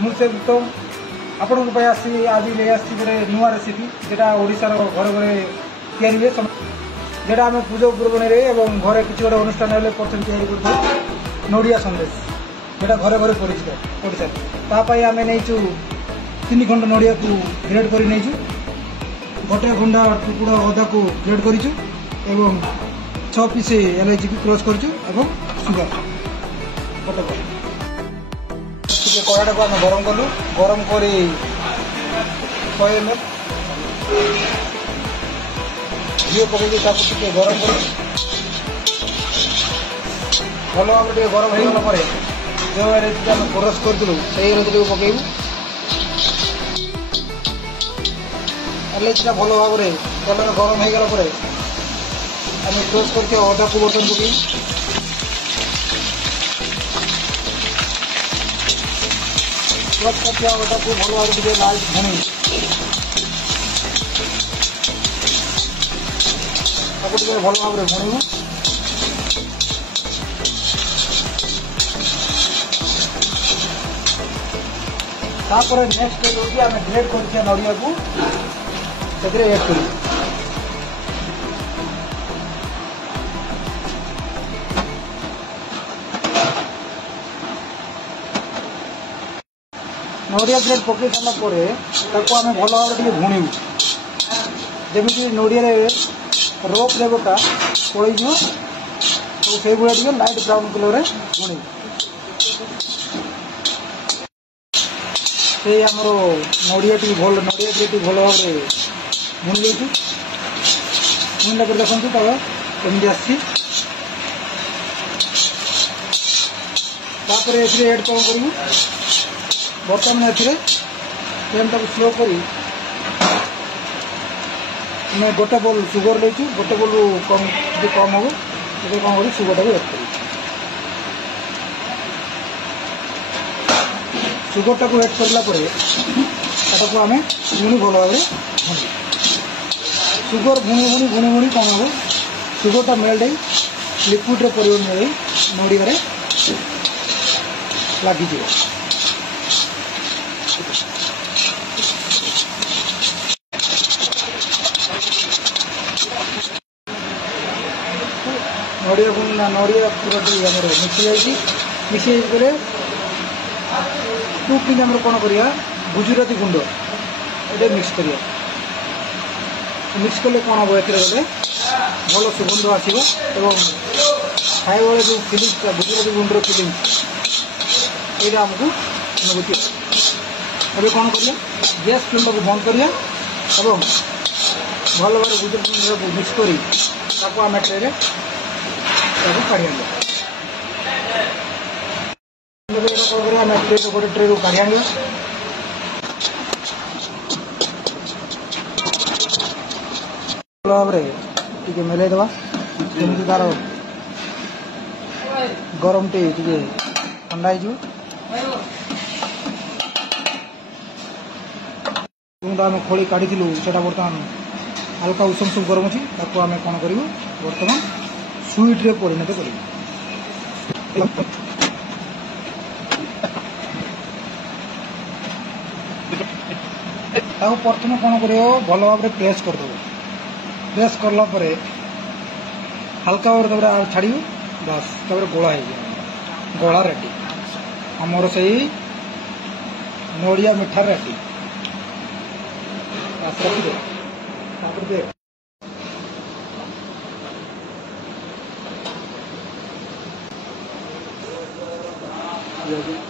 मुझे तो आपण आज गोटे नुआ रेसीपी जेटा ओडिशार घरे घरे तैयारी हुए जेटा आम पूजा पूर्वणी घरे किसी गोटे अनुष्ठान हेल्ले प्रथम या नड़िया सन्देश जेटा घरे घरे परिचित ओडार आम नहीं 3 खंड नड़िया को ग्रेड कर गोटे खंडा टुकुड़ा अदा को ग्रेड कर 6 पीस एलआईची को क्रश कर सुगर गोटे कड़ा को आम गरम कलु गरम कर 100 ml घी पकड़ गरम कर भल भाव गरम हो गला जो इलायची आम क्रश करूँ से इलायची पकड़ू इलायची भल भाव तेल गरम हो गला आम क्रश करके अदा को बर्तन पकड़ अदा को भल भाव लाल भूमि भल भाव भुणु तापर नेक्स्ट हूँ आम ग्रेड कर नड़िया को एड कर नड़िया ग्रेड पकई सारापर आम भल भाव भुणु जमी नड़िया रफ लेवलटा पड़े तो से भाया लाइट ब्राउन कलर भुणु से आमर नड़िया भल नड़िया ग्रेड भल भाव भुणी ली भुणला पर देखते कमी आसी एड कौन करूँ बर्तमान फ्लेम टाक स्लो कर गोटे बोल सुगर लेचु गोटे बोल कम कम हम ये कौन कर सुगर टाक एड कर सुगर टाक एड करापर आम पुणी भल भाव सुगर भुणी कौन हम सुगरटा मेल्ट लिक्विड परिवर्तन नड़िया लगिज नड़िया पूरा मिक्स जाइए 2 पिन आम कौन करा गुजराती गुंड ये मिक्स करा मिक्स कले कौन हम ए भल सुगंध आसो खाए बेले जो फिलिंगटा गुजराती गुंडर फिलिंग ये आमको अनुभूति अभी कौन करिया गैस फ्लेम को बंद करिया भल भाव गुजराती गुंडर को मिक्स कर आम ट्रे काढ़ी गोटे ट्रे को काढ़ी आना भल भाव टे मेलईदे जमी तार गरम टे ठंडा हो आम खोली काढ़ी से बर्तमान हल्का उषम गरम अच्छी आम कौन करूँ बर्तमान स्वीट रे परिणत कर प्रथम कौन कर भल भाव प्रेस करदे प्रेस करला हल्का भाव छाड़ बस गोला हो गला रेडी आमर से नड़िया मिठा रेडी रखिए